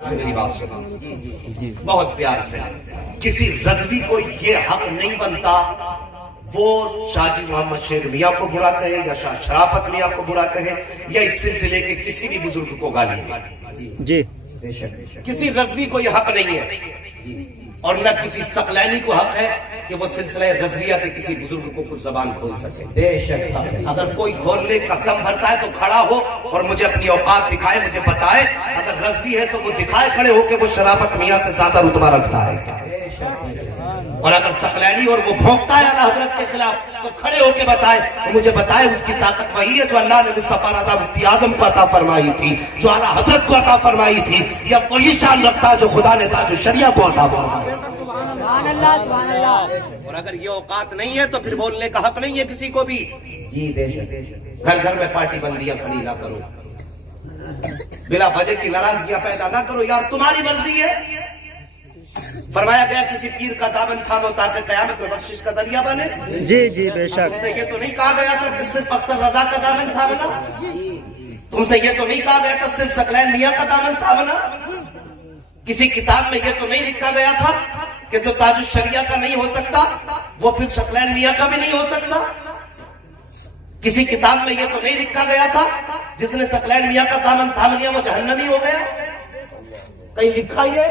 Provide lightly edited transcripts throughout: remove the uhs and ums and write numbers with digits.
मेरी बात सुनो बहुत प्यार से। किसी रज़वी को ये हक नहीं बनता वो शाहजी मोहम्मद शेर मियाँ को बुरा कहे या शाह शराफत मियाँ को बुरा कहे या इस सिलसिले के किसी भी बुजुर्ग को गाली दे। जी किसी रज़वी को ये हक नहीं है और न किसी सकलैनी को हक है कि वो सिलसिले रज़विया के किसी बुजुर्ग को कुछ जबान खोल सके। बेशक अगर कोई खोलने का दम भरता है तो खड़ा हो और मुझे अपनी औकात दिखाए, मुझे बताए। अगर रज़वी है तो वो दिखाए खड़े होके वो शराफत मियाँ से ज्यादा रुतबा रखता है क्या। और अगर सकलैनी और वो भोंकता है आला हज़रत के खिलाफ तो खड़े होके बताए, मुझे बताए उसकी ताकत वही है जो अल्लाह ने मुस्तफा रज़ा मुफ्ती आज़म को अता फरमाई थी, जो आला हज़रत को अता फरमाई थी, या वही शान रखता है जो खुदा ने ताज शरिया को अता फरमाई। और अगर ये औकात नहीं है तो फिर बोलने का हक नहीं है किसी को भी। जी बेशक। घर घर में पार्टी बंदियां खड़ी ना करो, बिला वजह की नाराजगियां पैदा ना करो। यार तुम्हारी मर्जी है। फरमाया गया किसी पीर का दामन थामो ताकि कयामत में बख्शिश का जरिया बने। जी जी बेशक। तुमसे ये तो नहीं कहा गया था कि सिर्फ अख्तर रजा का दामन थामना। तुमसे ये तो नहीं कहा गया था सिर्फ सकलैन मियाँ का दामन थामना। किसी किताब में ये तो नहीं लिखा गया था कि जो ताज शरिया का नहीं हो सकता वो फिर सकलैन मियाँ का भी नहीं हो सकता। किसी किताब में ये तो नहीं लिखा गया था जिसने सकलैन मियाँ का दामन थाम लिया वो जहन्नमी हो गया। कहीं लिखा ये?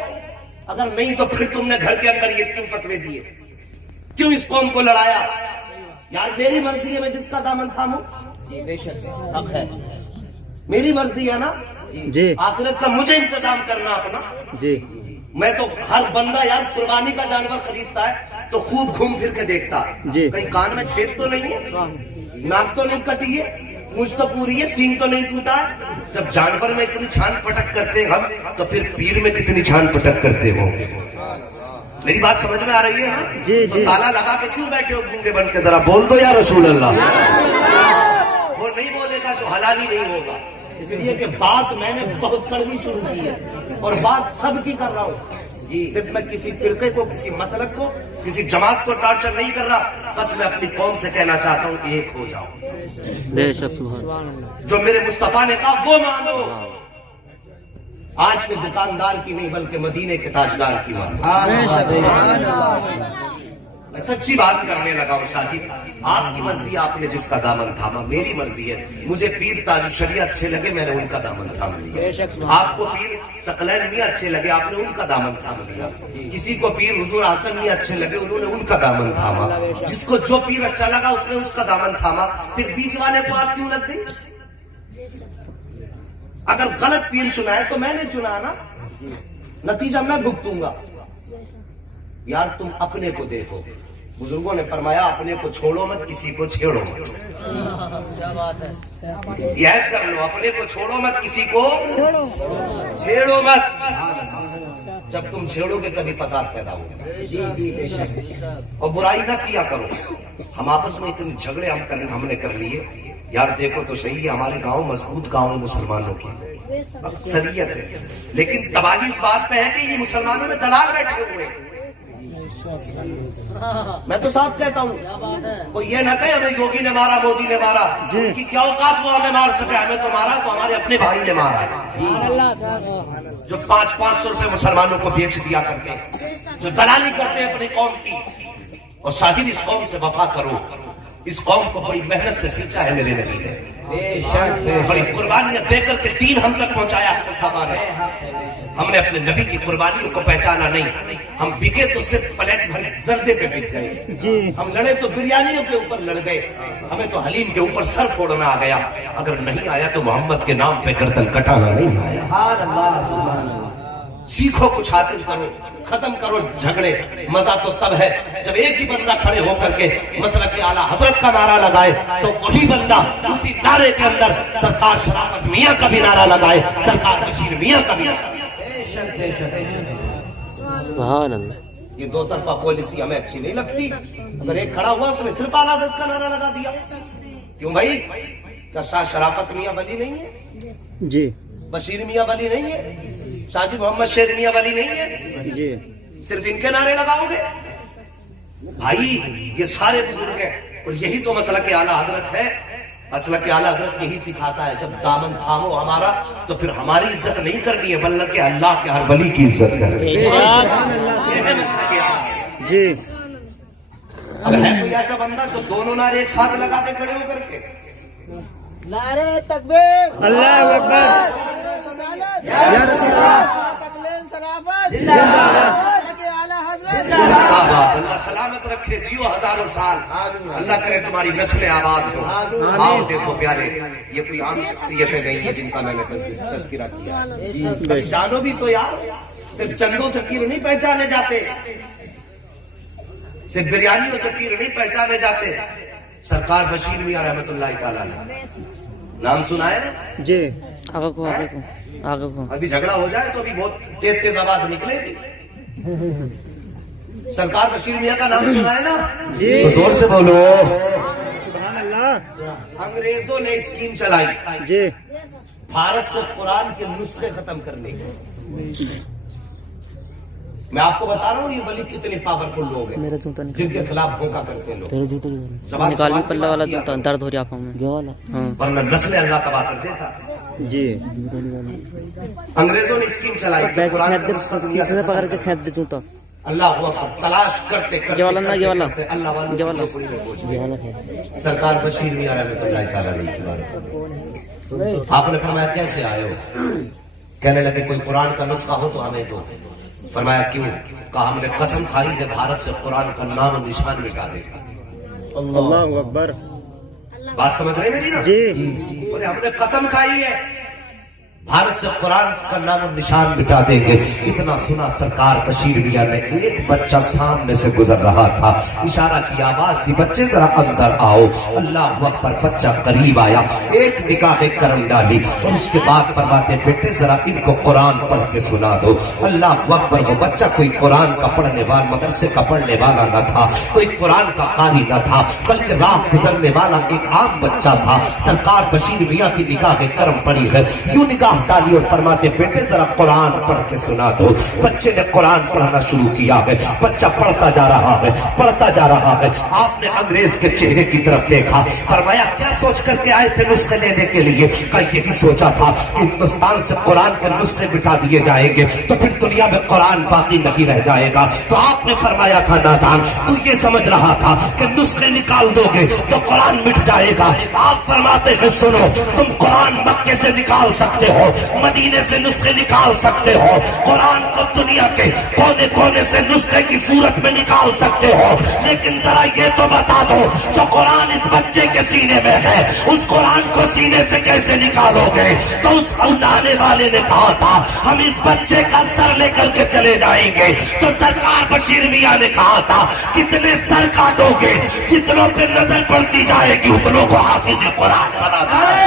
अगर नहीं तो फिर तुमने घर के अंदर ये क्यों फतवे दिए, क्यों इस कौम को लड़ाया? यार मेरी मर्जी है मैं जिसका दामन थामूं। जी बेशक हक है, मेरी मर्जी है ना। जी आखिरत का मुझे इंतजाम करना अपना। जी मैं तो हर बंदा यार कुर्बानी का जानवर खरीदता है तो खूब घूम फिर के देखता जी। कहीं कान में छेद तो नहीं है, नाक तो नहीं कटी है, मूंछ तो पूरी है, सींग तो नहीं टूटा है। जब जानवर में इतनी छान पटक करते हम तो फिर पीर में कितनी छान पटक करते हो। मेरी बात समझ में आ रही है ना? जी, तो जी। ताला लगा के क्यों बैठे हो गूंगे बन के? जरा बोल दो या रसूल अल्लाह। वो नहीं बोलेगा जो हलाली नहीं होगा। इसलिए कि बात मैंने बहुत कड़वी शुरू की है और बात सबकी कर रहा हूँ जी। सिर्फ मैं किसी फिरके को, किसी मसलक को, किसी जमात को टार्चर नहीं कर रहा। बस मैं अपनी कौम से कहना चाहता हूँ एक हो जाओ, जो मेरे मुस्तफा ने कहा वो मानो। आज के दुकानदार की नहीं बल्कि मदीने के ताजदार की मानो। मैं सच्ची बात करने लगा हूं साहिब। आपकी मर्जी, आपने जिसका दामन थामा। मेरी मर्जी है मुझे पीर ताज शरिया अच्छे लगे मैंने उनका दामन थाम लिया। आपको पीर सकलैन मियाँ अच्छे लगे आपने उनका दामन थाम लिया। किसी को पीर हुजूर हसन मियाँ अच्छे लगे उन्होंने उनका दामन थामा। जिसको जो पीर अच्छा लगा उसने उसका दामन थामा। फिर बीच वाले को आप क्यों लग गई? अगर गलत पीर चुना है तो मैंने चुना ना, नतीजा मैं भुगतूंगा। यार तुम अपने को देखो। बुजुर्गों ने फरमाया अपने को छोड़ो मत, किसी को छेड़ो मत। याद कर लो, अपने को छोड़ो मत, किसी को छेड़ो मत। जब तुम छेड़ोगे कभी फसाद पैदा होगा। और बुराई ना किया करो। हम आपस में इतने झगड़े हमने कर लिए। यार देखो तो सही है, हमारे गांव मजबूत गांव है मुसलमानों की, अक्सरियत है। लेकिन तबाही इस बात पे है कि ये मुसलमानों में दलाल बैठे हुए हैं। मैं तो साफ कहता हूँ, कोई ये ना कहे हमें योगी ने मारा, मोदी ने मारा। उनकी क्या औकात वो हमें मार सके? हमें तो मारा तो हमारे अपने भाई ने मारा है जो 500-500 रुपए मुसलमानों को बेच दिया करते, जो दलाली करते हैं अपनी कौम की। और साहिब इस कौम से वफा करो। इस कौम को बड़ी मेहनत से सींचा है मेरे नबी ने, बड़ी कुर्बानियां देकर के दीन हम तक पहुंचाया है मुस्तफा ने। हमने अपने नबी की कुर्बानियों को पहचाना नहीं। हम बिके तो सिर्फ प्लेट भर जर्दे पे बिक गए। हम लड़े तो बिरयानियों के ऊपर लड़ गए। हमें तो हलीम के ऊपर सर फोड़ना आ गया। अगर नहीं आया तो मोहम्मद के नाम पे गर्दन कटाना नहीं आया। सीखो, कुछ हासिल करो, खत्म करो झगड़े। मजा तो तब है जब एक ही बंदा खड़े होकर के मसलक के आला हजरत का नारा लगाए तो वही बंदा उसी नारे के अंदर सरकार शराफत मियाँ का भी नारा लगाए, सरकार बशीर मियाँ का भी। ये दो तरफा पॉलिसी हमें अच्छी नहीं लगती। अगर एक खड़ा हुआ उसने सिर्फ आला हजरत का नारा लगा दिया, क्यों भाई? क्या शाह शराफत मियाँ वली नहीं है? जी। बशीर मियाँ वली नहीं है? शाहजी मोहम्मद शेर मियाँ वली नहीं है? जी। सिर्फ इनके नारे लगाओगे? भाई ये सारे बुजुर्ग हैं और यही तो मसला के आला हजरत है। اصل کہ اعلیٰ حضرت یہی سکھاتا ہے جب دامن تھامو ہمارا تو پھر ہماری عزت نہیں کرنی ہے بلکہ اللہ کے ہر ولی کی عزت کرنی ہے. یہ ہے مسلک اعلیٰ. جی اب ہے کوئی ایسا بندہ جو دونوں نعرے ایک ساتھ لگا کے کھڑے ہو کر کے نعرے تکبیر اللہ اکبر یا رسول اللہ تکلیم شرافت زندہ باد اعلی حضرت اللہ سلامت رکھے جیو ہزاروں سال اللہ کرے تمہاری نسلیں آباد ہو. آؤ دیکھو پیارے یہ کوئی عام شخصیتیں نہیں ہیں جن کا میں نے تذکرہ کیا. کبھی جانو بھی تو یار صرف چندوں سے پیر نہیں پہچانے جاتے, صرف بریانیوں سے پیر نہیں پہچانے جاتے. سرکار بشیر میاں رحمت اللہ تعالیٰ نے نام سنا ہے نا. جی آگے کو ابھی جھگڑا ہو جائے تو ابھی بہت تیز تیز آواز نکلے گی. سرکار بشیر میاں کا نام سنا ہے نا. جی تو زور سے بولو. سبحان اللہ. انگریزوں نے اسکیم چلائی جی بھارت سے قرآن کے نسخے ختم کرنے کی. میں آپ کو بتا رہا ہوں یہ ولی کتنے پاورفل لوگ ہیں میرا جوتا جن کے خلاف بھونکا کرتے ہیں لوگ. تیرے جوتے سوال نکالی پلہ والا کیا جوتا درد ہو رہی آنکھوں میں یہ والا ہاں ورنہ نسلیں اللہ تباہ کر دیتا. جی انگریزوں نے اسکیم چلائی کہ قرآن کا نسخہ دنیا سے ختم پکڑ کے کرنا. کھینچ دے جوتا اللہ وہ تلاش کرتے یہ والا نا یہ والا کرتے اللہ والوں یہ والا کی پوری میں پہنچ یہ گئے. والا ہے سرکار بشیر میاں رحمۃ اللہ تعالیٰ علیہ کی بات. آپ نے فرمایا کیسے آئے ہو؟ کہنے لگے کوئی قرآن کا نسخہ ہو تو ہمیں دو. فرمایا کیوں؟ کہا ہم نے قسم کھائی ہے بھارت سے قرآن کا نام و نشان مٹا دے گا. اللہ اکبر. بات سمجھ رہے میری نا؟ جی بولے ہم نے قسم کھائی ہے بھارت سے قرآن کا نام و نشان مٹا دیں گے. اتنا سنا سرکار بشیر میاں نے ایک بچہ سامنے سے گزر رہا تھا, اشارہ کی آواز دی بچے ذرا اندر آؤ. اللہ اکبر. بچہ قریب آیا, ایک نگاہ کرم ڈالی اور اس کے بعد فرماتے بیٹے ذرا ان کو قرآن پڑھ کے سنا دو. اللہ اکبر. وہ بچہ کوئی قرآن کا پڑھنے والا مدرسے کا پڑھنے والا نہ تھا, کوئی قرآن کا قاری نہ تھا, بلکہ راہ گزرنے والا ایک عام بچہ تھا. سرکار بشیر میاں کی نگاہ کرم پڑی ہے, یوں نگاہ ڈالی اور فرماتے بیٹے ذرا قرآن پڑھ کے سنا دو. بچے نے قرآن پڑھنا شروع کیا ہے. بچہ پڑھتا جا رہا ہے, پڑھتا جا رہا ہے. آپ نے انگریز کے چہرے کی طرف دیکھا. فرمایا کیا سوچ کر کے آئے تھے نسخے لینے کے لیے؟ کہ یہی سوچا تھا کہ ہندوستان سے قرآن کے نسخے مٹا دیے جائیں گے تو پھر دنیا میں قرآن باقی نہیں رہ جائے گا. تو آپ نے فرمایا تھا نادان تو یہ سمجھ رہا تھا کہ نسخے نکال دو گے تو قرآن مٹ جائے گا. آپ فرماتے ہیں سنو, تم قرآن مکے سے نکال سکتے ہو, مدینے سے نسخے نکال سکتے ہو, قرآن کو دنیا کے کونے کونے سے نسخے کی صورت میں نکال سکتے ہو, لیکن ذرا یہ تو بتا دو جو قرآن اس بچے کے سینے میں ہے اس قرآن کو سینے سے کیسے نکالو گے؟ تو اس اڑانے والے نے کہا تھا ہم اس بچے کا سر لے کر کے چلے جائیں گے. تو سرکار بشیر میاں نے کہا تھا کتنے سر کاٹو گے؟ جتنوں پہ نظر پڑتی جائے گی اتنوں کو حافظ قرآن بنا دو.